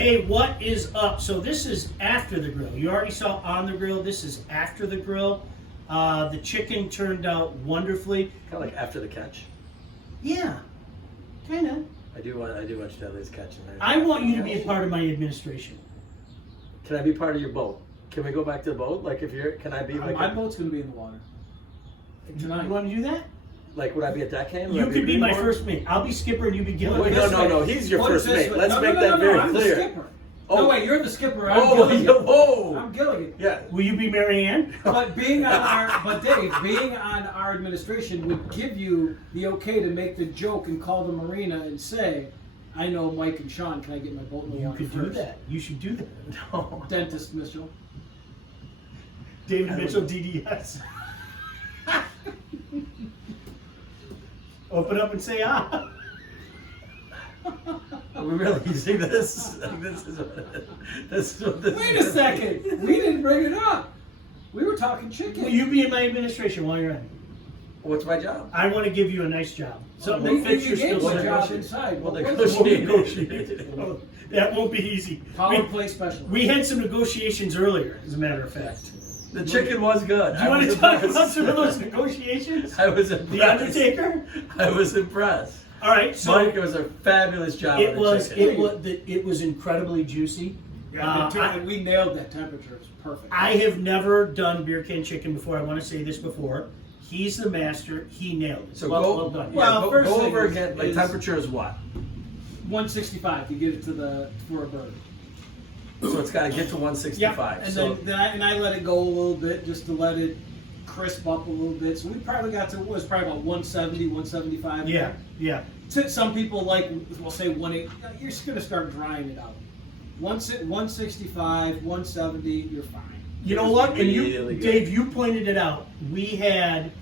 Hey, what is up? So this is after the grill. You already saw on the grill. This is after the grill. The chicken turned out wonderfully. Kind of like after the catch. Yeah, kind of. I do want you to have this catch in there. I want you to be a part of my administration. Can I be part of your boat? Can we go back to the boat? Like if you're, can I be like my boat's gonna be in the water tonight. You want to do that? Like would I be a deckhand? You could be my first mate. I'll be skipper and you be Gilligan. Wait, no. He's your first mate. Let's make that no, very I'm clear. The skipper. Oh. No, wait, you're the skipper. I'm Oh, Gilligan. whoa! I'm Gilligan. Yeah. Will you be Mary Ann? But being on Dave, being on our administration would give you the okay to make the joke and call the marina and say, "I know Mike and Sean. Can I get my boat in the You water could do first?" that. You should do that. No. Dentist Mitchell. David Mitchell, DDS. Open up and say ah. Are we really using this? Like, this is what this Wait a is. second. We didn't bring it up. We were talking chicken. Will you be in my administration while you're in? What's my job? I want to give you a nice job. Something We that fits your gave skill you a job set. inside. Well, What they was it? negotiated. Oh, that won't be easy. Power play specialist. We had some negotiations earlier, as a matter of fact. The chicken was good. Do you want to talk about some of those negotiations? I was impressed. The Undertaker? I was impressed. All right, so Mike, it was a fabulous job. it on the chicken. it was incredibly juicy. We nailed that temperature. It's perfect. I have never done beer can chicken before. I want to say this before. He's the master. He nailed it. So well go, done. Well, go, first go thing over is- again. Like is- temperature is what? 165 to get it for a bird. So it's got to get to 165. Yeah, and so then I let it go a little bit just to let it crisp up a little bit. So we probably got to what was probably about 170, 175. Yeah, yeah. Some people will say 180. You're just gonna start drying it out. 165, 170, you're fine. You know what? And you, Really good. Dave, you pointed it out. We had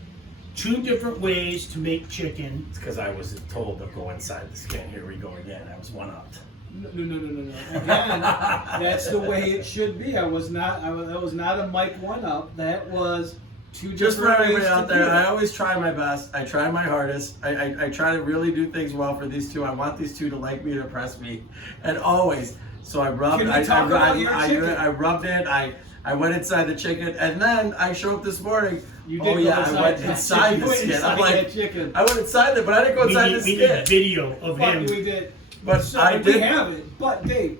two different ways to make chicken. it's because I was told to go inside the skin. Here we go again. I was one upped. No. Again, that's the way it should be. That was not a Mike one up. That was two different Just for everybody ways out to there, do it. I always try my best. I try my hardest. I try to really do things well for these two. I want these two to like me, to impress me, and always. So I rubbed. Can we talk about your chicken? I rubbed it. I went inside the chicken, and then I show up this morning. You Oh did go yeah, I inside went that inside chicken. the You went skin. inside I'm like, that chicken. I went inside it, but I didn't go inside the We skin. need video of him. But we did. But so I we did- have it. But Dave,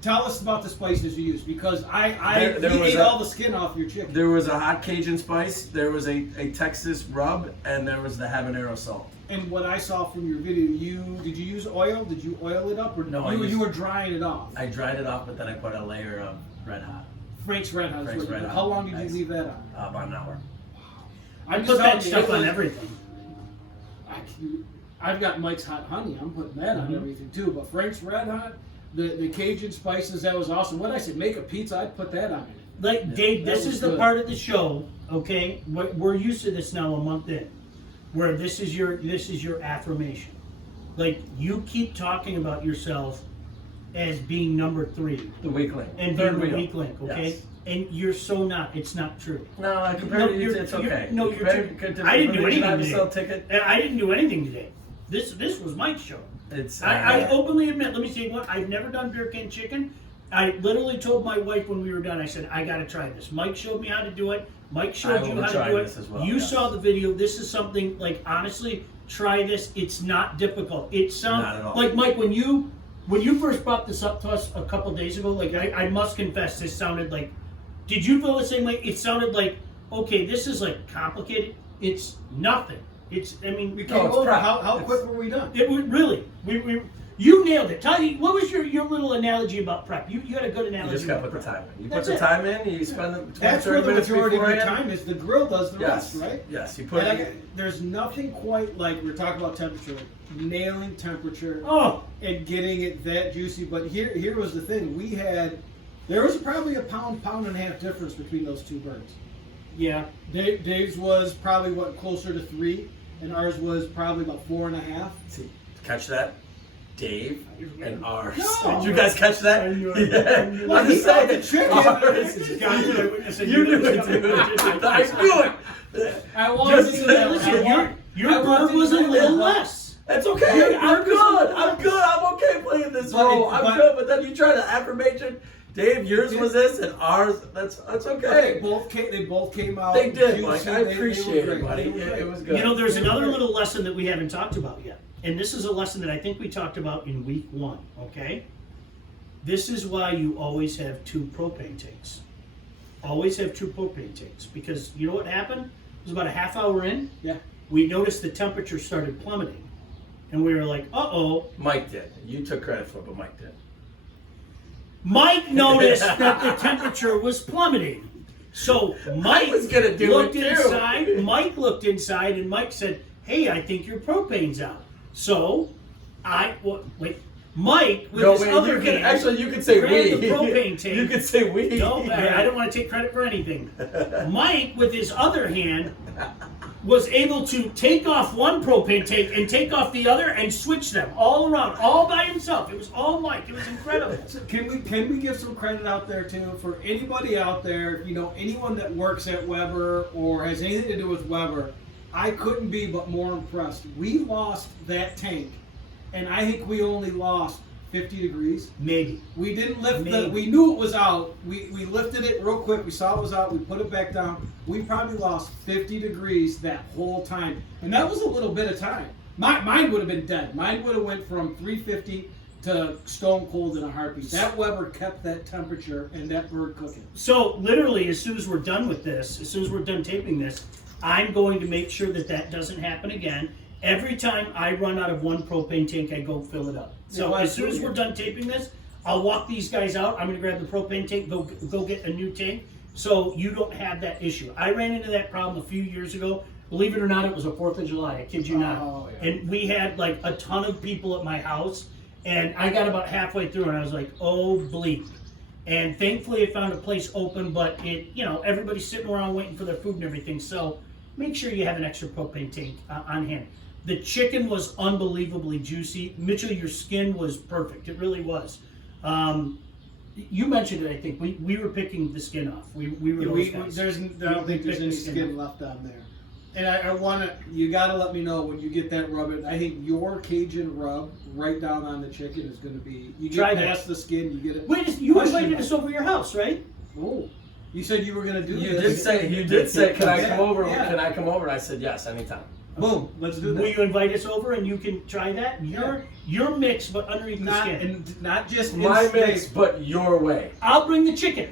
tell us about the spices you used because There we was ate a- all the skin off your chicken. There was a hot Cajun spice. There was a Texas rub, and there was the habanero salt. And what I saw from your video, did you use oil? Did you oil it up, or No, you were drying it off? I dried it off, but then I put a layer of red hot. Frank's Red Hot. is Frank's what you Red did. Hot. How long did Nice. you leave that on? About an hour. I I'm put just that telling you, stuff it on was- everything. I've got Mike's Hot Honey. I'm putting that on everything too. But Frank's Red Hot, the Cajun spices, that was awesome. What I said, make a pizza, I'd put that on it. Like Dave, that this was is the good. part of the show. Okay, we're used to this now a month in, where this is your affirmation. Like you keep talking about yourself as being number 3 The weak link. and Third being the wheel. weak link. Okay, Yes. and you're so not. It's not true. No, compared to you, it's okay. No, you're Compared true. to I didn't do Should I anything have a today. sell ticket? And I didn't do anything today. This was Mike's show. It's. I openly admit. Let me say what I've never done beer can chicken. I literally told my wife when we were done. I said I got to try this. Mike showed me how to do it. Mike showed I you will how to try do it. this as well, You yes. saw the video. This is something like honestly, try this. It's not difficult. It sounds Not at all. like Mike when you first brought this up to us a couple days ago. Like I must confess, this sounded like. Did you feel the same way? It sounded like okay. This is like complicated. It's nothing. It's. I mean, We No, came it's over. prep. How It's- quick were we done? it was really. We you nailed it. Tell me, what was your little analogy about prep? You had a good You analogy. just got to about put the prep. time in. You That's put the it. time in. You spend the 20, That's 30 where the minutes majority of your beforehand. time is. The grill does the Yes. rest, right? Yes. You put. And there's nothing quite like we're talking about temperature, nailing temperature Oh, and getting it that juicy. But here was the thing: there was probably a pound and a half difference between those two birds. yeah. Dave's was probably closer to 3, and ours was probably about 4.5. See, catch that? Dave and ours. No. Did you guys catch that? I knew it. Yeah. Well, I'm he just got saying. the chicken. Ours. You knew it, dude. I knew it. I walked Just into say, that. Listen, I walked- your I walked bird was a into that little one. less. That's okay. You're I'm good. good. I'm good. I'm okay playing this role. I'm good. But then you try to affirmation. Dave, yours was this, and ours. That's okay. They both came out. They did, juicy. Mike. I appreciate it, buddy. They were great. It was good. You know, there's another little lesson that we haven't talked about yet. And this is a lesson that I think we talked about in week 1, okay? This is why you always have 2 propane tanks. Always have 2 propane tanks. Because you know what happened? It was about a half hour in. Yeah. We noticed the temperature started plummeting. And we were like, uh-oh. Mike did. You took credit for it, but Mike did. Mike noticed that the temperature was plummeting. So Mike was gonna do looked it too. inside. Mike looked inside, and Mike said, "Hey, I think your propane's out." So Mike with his other hand. Actually, you could say grabbed we. the propane tank. You could say we. No, I don't want to take credit for anything. Mike with his other hand was able to take off one propane tank and take off the other and switch them all around, all by himself. It was all Mike. It was incredible. So can we give some credit out there too for anybody out there? You know, anyone that works at Weber or has anything to do with Weber. I couldn't be but more impressed. We lost that tank, and I think we only lost 50 degrees. Maybe. We didn't lift Maybe. we knew it was out. We lifted it real quick. We saw it was out. We put it back down. We probably lost 50 degrees that whole time. And that was a little bit of time. Mine would have been dead. Mine would have went from 350 to stone cold in a heartbeat. That Weber kept that temperature and that bird cooking. So literally, as soon as we're done with this, as soon as we're done taping this, I'm going to make sure that that doesn't happen again. Every time I run out of one propane tank, I go fill it up. So as soon as we're done taping this, I'll walk these guys out. I'm going to grab the propane tank, go get a new tank, so you don't have that issue. I ran into that problem a few years ago. Believe it or not, it was a 4th of July. I kid you not. Oh, yeah. And we had like a ton of people at my house, and I got about halfway through, and I was like, oh, bleep. And thankfully, I found a place open, but everybody's sitting around waiting for their food and everything. So make sure you have an extra propane tank on hand. The chicken was unbelievably juicy. Mitchell, your skin was perfect. It really was. You mentioned it, I think. We were picking the skin off. We were those guys. I don't think there's any skin left on there. And I want to, you got to let me know when you get that rub in. I think your Cajun rub right down on the chicken is going to be, you get past the skin, you get it. Wait, you invited us over your house, right? Oh. You said you were going to do You this. did say, can I come over? Yeah. Can I come over? And I said, yes, anytime. Boom, let's do that. Will you invite us over and you can try that? You're mixed, but underneath the skin. And not just My in mix, steak. but your way. I'll bring the chicken.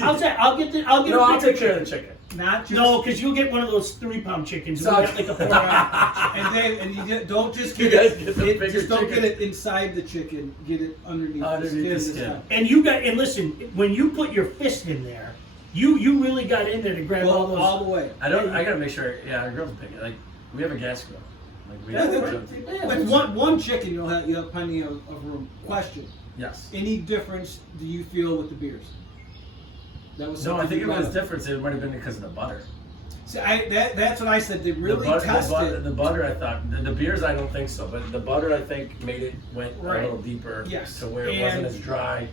How's that? I'll get I'll a take care of the chicken. Not just No, because you'll get one of those 3-pound chickens. So- We got like a 4-ounce. and Dave, and don't get it inside the chicken. Get it underneath the skin. And listen, when you put your fist in there, you really got in there to grab all the way. I gotta make sure. Yeah, our girls pick it. Like we have a gas grill. Like we With one chicken, you'll have plenty of room. Question: Yes. Any difference do you feel with the beers? That was No, I think if it was different. different, it would have been because of the butter. See, that's what I said. They really tested the butter. I thought the beers. I don't think so, but the butter I think went a Right. little deeper. Yes. To where it wasn't as dry.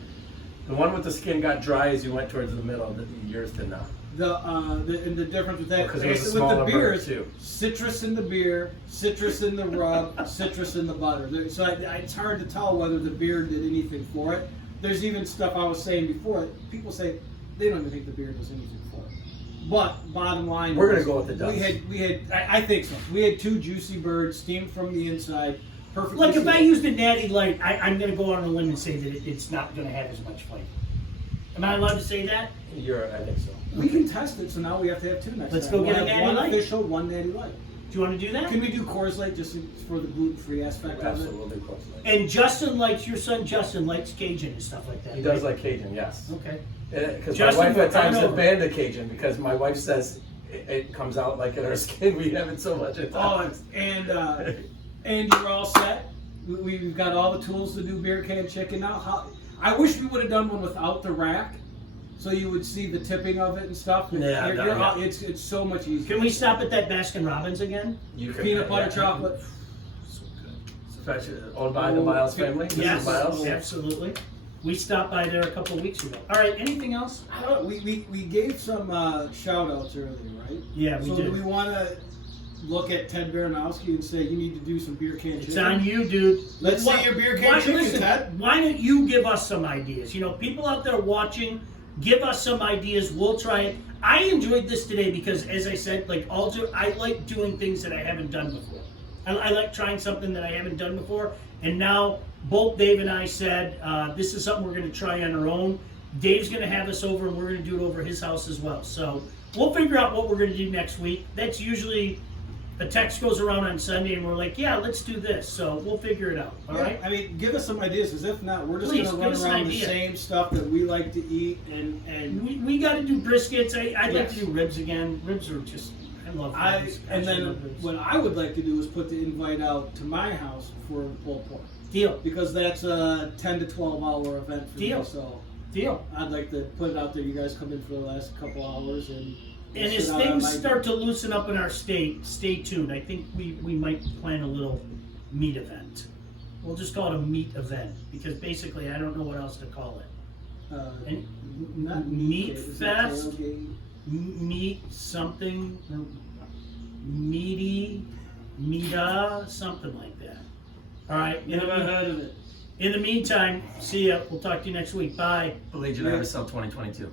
The one with the skin got dry as you went towards the middle. Yours did not. And the difference with that Because it was a with smaller the beers, bird, too. citrus in the beer, citrus in the rub, citrus in the butter. So it's hard to tell whether the beer did anything for it. There's even stuff I was saying before. People say they don't even think the beer does anything for it. But bottom line, We're gonna go with the does. I think so. We had 2 juicy birds steamed from the inside. Perfectly. Like if I seasoned. used a natty light, I'm going to go on a limb and say that it's not going to have as much flavor. Am I allowed to say that? I think so. We can test it, so now we have to have 2 next Let's time. go get We'll a have Natty one Light. official, one natty light. Do you want to do that? Can we do Coors Light just for the gluten-free aspect of Absolutely, it? we'll do close. And Justin likes, your son Justin likes Cajun and stuff like that. He does right? like Cajun, yes. Okay. Because my Justin, wife we're at times coming has over. banned the Cajun because my wife says it comes out like in our skin. We have it so much at times. And you're all set. We've got all the tools to do beer can chicken now. I wish we would have done one without the rack, so you would see the tipping of it and stuff. Yeah, It's so much easier. Can we stop at that Baskin Robbins again? You can, Peanut butter chocolate. So good. Especially owned by the Miles family. Yes, Mrs. Miles. absolutely. We stopped by there a couple of weeks ago. All right, anything else? I don't know, we gave some shout outs earlier, right? Yeah, we so did. do we want to look at Ted Baranowski and say, you need to do some beer can It's chicken? on you, dude. Let's see your beer can chicken, listen, Ted. why don't you give us some ideas? You know, people out there watching, give us some ideas. We'll try it. I enjoyed this today because, as I said, I like doing things that I haven't done before. I like trying something that I haven't done before. And now, both Dave and I said, this is something we're going to try on our own. Dave's going to have us over, and we're going to do it over his house as well. So we'll figure out what we're going to do next week. That's usually a text goes around on Sunday, and we're like, yeah, let's do this. So we'll figure it out. All right? I mean, give us some ideas, because if not, we're just Please, going to give us run an around the idea. same stuff that we like to eat, and We got to do briskets. I'd like Yes. to do ribs again. Ribs are just, I love ribs. and Gosh, I then love ribs. what I would like to do is put the invite out to my house for pulled pork, Deal. because that's a 10 to 12 hour event for Deal. me. So Deal. I'd like to put it out there. You guys come in for the last couple hours, and And sit as out on things my- start to loosen up in our state, stay tuned. I think we might plan a little meat event. We'll just call it a meat event because basically I don't know what else to call it. And not meat is it fest? tailgate? Meat something, or meaty, meata, something like that. All right. Never heard of it. In the meantime, see ya. We'll talk to you next week. Bye. Legion Ivercell 2022.